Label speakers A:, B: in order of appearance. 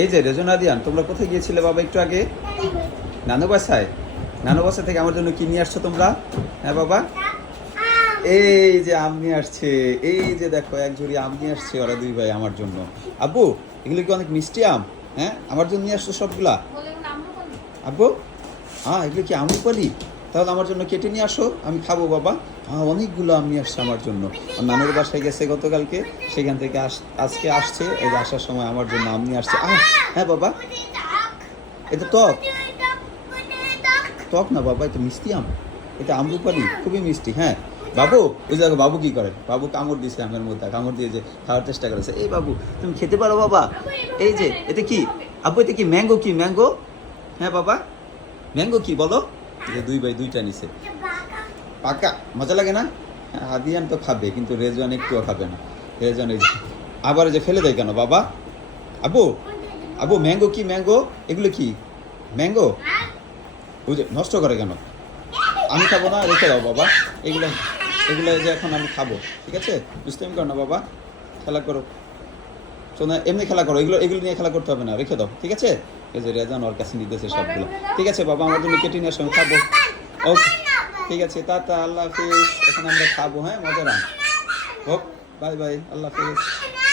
A: এই যে রেজনা দিয়ান তোমরা কোথায় গিয়েছিলে বাবা একটু আগে? নানু বাসায় নানু বাসা থেকে আমার জন্য কি নিয়ে আসছো তোমরা? হ্যাঁ বাবা? এই যে আম নিয়ে আসছে এই যে দেখো এক ঝুড়ি আম নিয়ে আসছে ওরা দুই ভাই আমার জন্য। আব্বু এগুলো কি অনেক মিষ্টি আম? হ্যাঁ আমার জন্য নিয়ে আসছো সবগুলা? আব্বু? হ্যাঁ এগুলো কি আমুপালি তাহলে আমার জন্য কেটে নিয়ে আসো, আমি খাব বাবা। হ্যাঁ অনেকগুলো আম আসছে আমার জন্য। নানুর বাসায় গেছে গতকালকে, সেখান থেকে আস- আজকে আসছে, এই যে আসার সময় আমার জন্য আম আসছে। আহ হ্যাঁ বাবা। এটা টক। টক না বাবা, এটা মিষ্টি আম। এটা আমরুপালি, খুবই মিষ্টি হ্যাঁ। বাবু ওই দেখো, বাবু কি করে? বাবু কামড় দিয়েছে আমের মধ্যে, কামড় দিয়ে যে খাওয়ার চেষ্টা করেছে। এই বাবু, তুমি খেতে পারো বাবা। এই যে, এটা কি? আব্বু, এটা কি ম্যাঙ্গো কি? ম্যাঙ্গো? হ্যাঁ বাবা। ম্যাঙ্গো কি বলো? যে দুই ভাই দুইটা নিছে। পাকা? মজা লাগে না? আদিয়ান তো খাবে, কিন্তু রেজওয়ান একটুও খাবে না। রেজওয়ান আবার যে ফেলে দেয় কেন? বাবা? আবু? আবু, ম্যাঙ্গো কি ম্যাঙ্গো? এগুলো কি? ম্যাঙ্গো? যে নষ্ট করে কেন? আমি খাব না, রেখে দাও বাবা। এগুলো এগুলো যে এখন আমি খাব, ঠিক আছে? দুষ্টামি করো না বাবা। খেলা করো। শোনা এমনি খেলা করো এগুলো এগুলো নিয়ে খেলা করতে হবে না রেখে দাও ঠিক আছে? এই যে রেজান ওর কাছে নির্দেশে সবগুলো ঠিক আছে বাবা আমার জন্য কেটে নিয়ে সময় খাব। ওকে ঠিক আছে তা তা আল্লাহ হাফিজ। এখন আমরা খাব হ্যাঁ মজা রাখ হোক বাই বাই আল্লাহ হাফিজ।